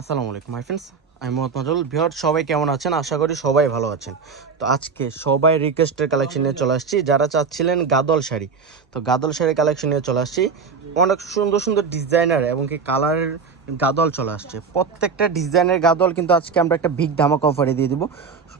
আসসালামু আলাইকুম my friends, আমি মোহাম্মদ মাজল। ভিউয়ার সবাই কেমন আছেন? আশা করি সবাই ভালো আছেন। তো আজকে সবাই রিকোয়েস্টের কালেকশন নিয়ে চলে আসছি, যারা চাচ্ছিলেন গাদল শাড়ি। তো গাদল শাড়ি কালেকশন নিয়ে চলে আসছি, অনেক সুন্দর সুন্দর ডিজাইনার এবং কি কালারের গাদল চলে আসছে। প্রত্যেকটা ডিজাইনের গাদল কিন্তু আজকে আমরা একটা বিগ ধামাকা অফারে দিয়ে দিব।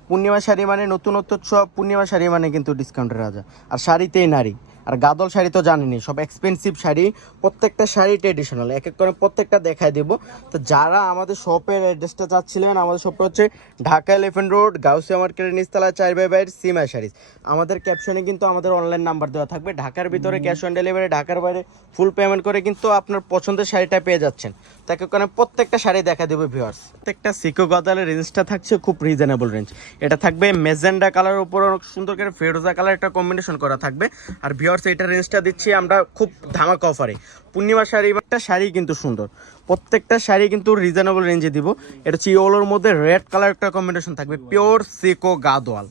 পূর্ণিমা শাড়ি মানে নতুনত্ব সব, পূর্ণিমা শাড়ি মানে কিন্তু ডিসকাউন্টের রাজা, আর শাড়িতেই নারী। আর গাদল শাড়ি তো জানেনি, সব এক্সপেন্সিভ শাড়ি, প্রত্যেকটা শাড়ি ট্রেডিশনাল, এক এক করে প্রত্যেকটা দেখায় দেবো। তো যারা আমাদের শপের অ্যাড্রেসটা চাচ্ছিলেন, আমাদের শপটা হচ্ছে ঢাকা এলিফ্যান্ট রোড, গাউসিয়া মার্কেটের নিচতলা 4/5 সীমা শাড়িজ। আমাদের ক্যাপশনে কিন্তু আমাদের অনলাইন নাম্বার দেওয়া থাকবে। ঢাকার ভিতরে ক্যাশ অন ডেলিভারি, ঢাকার বাইরে ফুল পেমেন্ট করে কিন্তু আপনার পছন্দের শাড়িটা পেয়ে যাচ্ছেন। তো এক এক করে প্রত্যেকটা শাড়ি দেখা দেবো ভিউয়ার্স। প্রত্যেকটা সিকো গাদালের রেঞ্জটা থাকছে খুব রিজনেবল রেঞ্জ। এটা থাকবে মেজেন্ডা কালারের উপর অনেক সুন্দর করে ফেরোজা কালার একটা কম্বিনেশন করা থাকবে। আর ভিউয়ার্স এটা রেঞ্জটা দিচ্ছি আমরা খুব ধামাকা অফারে। পূর্ণিমা শাড়ি, একটা শাড়ি কিন্তু সুন্দর, প্রত্যেকটা শাড়ি কিন্তু রিজনেবল রেঞ্জে দিব। এটা হচ্ছে ইয়েলোর মধ্যে রেড কালার একটা কম্বিনেশন থাকবে, পিওর সিকো গাদোয়াল।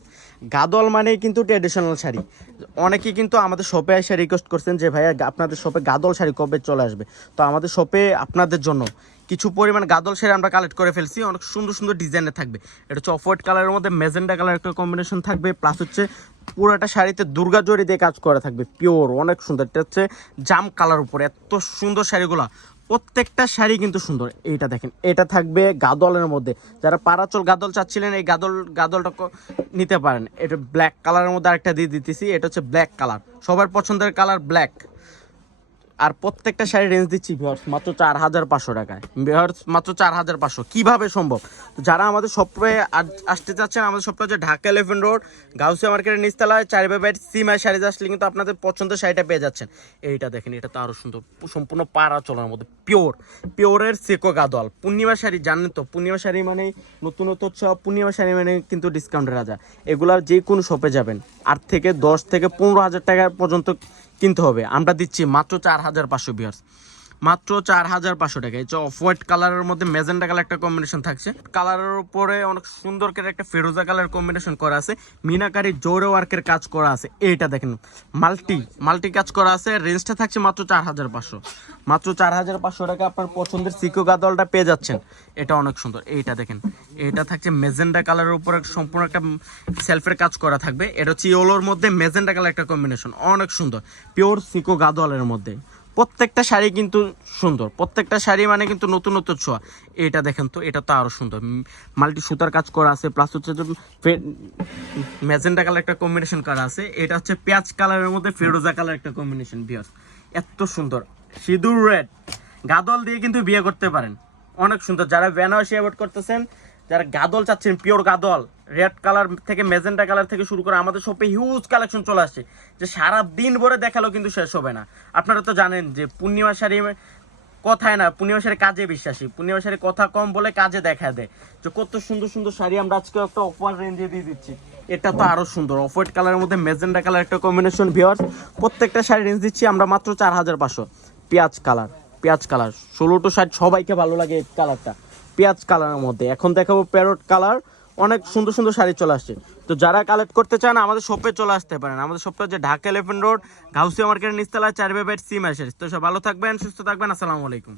গাদোয়াল মানে কিন্তু ট্র্যাডিশনাল শাড়ি। অনেকেই কিন্তু আমাদের শপে এসে রিকোয়েস্ট করছেন যে ভাইয়া আপনাদের শপে গাদল শাড়ি কবে চলে আসবে। তো আমাদের শপে আপনাদের জন্য কিছু পরিমাণ গাদল শাড়ি আমরা কালেক্ট করে ফেলছি, অনেক সুন্দর সুন্দর ডিজাইনের থাকবে। এটা হচ্ছে অফ হোয়াইট কালারের মধ্যে মেজেন্ডা কালার একটা কম্বিনেশন থাকবে, প্লাস হচ্ছে পুরোটা শাড়িতে দুর্গা জরি দিয়ে কাজ করা থাকবে, পিওর অনেক সুন্দর। এটা হচ্ছে জাম কালার উপরে, এত সুন্দর শাড়িগুলো, প্রত্যেকটা শাড়ি কিন্তু সুন্দর। এইটা দেখেন, এটা থাকবে গাদলের মধ্যে। যারা পারাচল গাদল চাচ্ছিলেন, এই গাদলটা নিতে পারেন। এটা ব্ল্যাক কালারের মধ্যে আরেকটা দিয়ে দিতেছি, এটা হচ্ছে ব্ল্যাক কালার, সবার পছন্দের কালার ব্ল্যাক। আর প্রত্যেকটা শাড়ি রেঞ্জ দিচ্ছি ভিউয়ার্স মাত্র 4,500 টাকায়। ভিউয়ার্স মাত্র 4,500 কিভাবে সম্ভব? তো যারা আমাদের শপে আসতে চাচ্ছেন, আমাদের শপটা হচ্ছে ঢাকা এলিফ্যান্ট রোড, গাউসিয়া মার্কেটের নিচতলায় 4/5 সীমা শাড়ি আসলে কিন্তু আপনাদের পছন্দের শাড়িটা পেয়ে যাচ্ছেন। এইটা দেখেন, এটা তো আরও সুন্দর, সম্পূর্ণ পাড়া চলার মধ্যে পিওরের সেকো গাদল। পূর্ণিমা শাড়ি জানেন তো, পূর্ণিমা শাড়ি মানে নতুনত্ব সব, পূর্ণিমা শাড়ি মানে কিন্তু ডিসকাউন্টের রাজা। এগুলা যে কোনো শপে যাবেন 8 থেকে 10 থেকে 15,000 টাকা পর্যন্ত কিনতে হবে, আমরা দিচ্ছি মাত্র 4,500 ভিউয়ার্স, মাত্র 4,500 টাকা। এই যে অফ হোয়াইট কালারের মধ্যে মেজেন্ডা কালার একটা কম্বিনেশন থাকছে, কালারের উপরে অনেক সুন্দর করে একটা ফেরোজা কালার কম্বিনেশন করা আছে, মিনাকারি জোরে ওয়ার্কের কাজ করা আছে। এইটা দেখেন, মাল্টি কাজ করা আছে। রেঞ্জটা থাকছে মাত্র 4,500, মাত্র 4,500 টাকা আপনার পছন্দের সিকো গাদলটা পেয়ে যাচ্ছেন। এটা অনেক সুন্দর। এইটা দেখেন, এটা থাকছে মেজেন্ডা কালারের উপর সম্পূর্ণ একটা সেলফের কাজ করা থাকবে। এটা হচ্ছে ইয়েলোর মধ্যে মেজেন্ডা কালার একটা কম্বিনেশন, অনেক সুন্দর, পিওর সিকো গাদলের মধ্যে। প্রত্যেকটা শাড়ি কিন্তু সুন্দর, প্রত্যেকটা শাড়ি মানে কিন্তু নতুনত্ব ছোঁয়া। এটা দেখেন তো, এটা তো আরও সুন্দর, মাল্টি সুতার কাজ করা আছে, প্লাস হচ্ছে ম্যাজেন্ডা কালার একটা কম্বিনেশন করা আছে। এটা হচ্ছে পেঁয়াজ কালারের মধ্যে ফেরোজা কালার একটা কম্বিনেশন। ভিউয়ার্স এত সুন্দর, সিঁদুর রেড গাদল দিয়ে কিন্তু বিয়ে করতে পারেন, অনেক সুন্দর। যারা বেনারসি অ্যাভয়েড করতেছেন, যারা গাদল চাচ্ছেন, পিওর গাদল, রেড কালার থেকে মেজেন্টা কালার থেকে শুরু করে আমাদের শপে হিউজ কালেকশন চলে আসছে, যে সারা দিন ভরে দেখালেও কিন্তু শেষ হবে না। আপনারা তো জানেন যে পূর্ণিমা শাড়ি কথায় না, পূর্ণিমা শাড়ি কাজে বিশ্বাসী, পূর্ণিমা শাড়ি কথা কম বলে কাজে দেখা দেয়। যে কত সুন্দর সুন্দর শাড়ি আমরা আজকে একটা অফার রেঞ্জে দিয়ে দিচ্ছি। এটা তো আরো সুন্দর, অফ হোয়াইট কালারের মধ্যে মেজেন্টা কালার একটা কম্বিনেশন। ভিউয়ার্স প্রত্যেকটা শাড়ি রেঞ্জ দিচ্ছি আমরা মাত্র 4,500। পেঁয়াজ কালার 16 to 60 সবাইকে ভালো লাগে এই কালারটা, পেঁয়াজ কালারের মধ্যে। এখন দেখাবো প্যারট কালার, অনেক সুন্দর সুন্দর শাড়ি চলে আসছে। তো যারা কালেক্ট করতে চান আমাদের শপে চলে আসতে পারেন। আমাদের শপটা হচ্ছে ঢাকা এলিফ্যান্ট রোড, গাউসিয়া মার্কেটের নিচতলায় 4/5 সীমা শাড়ি। তো সব ভালো থাকবেন, সুস্থ থাকবেন, আসসালামু আলাইকুম।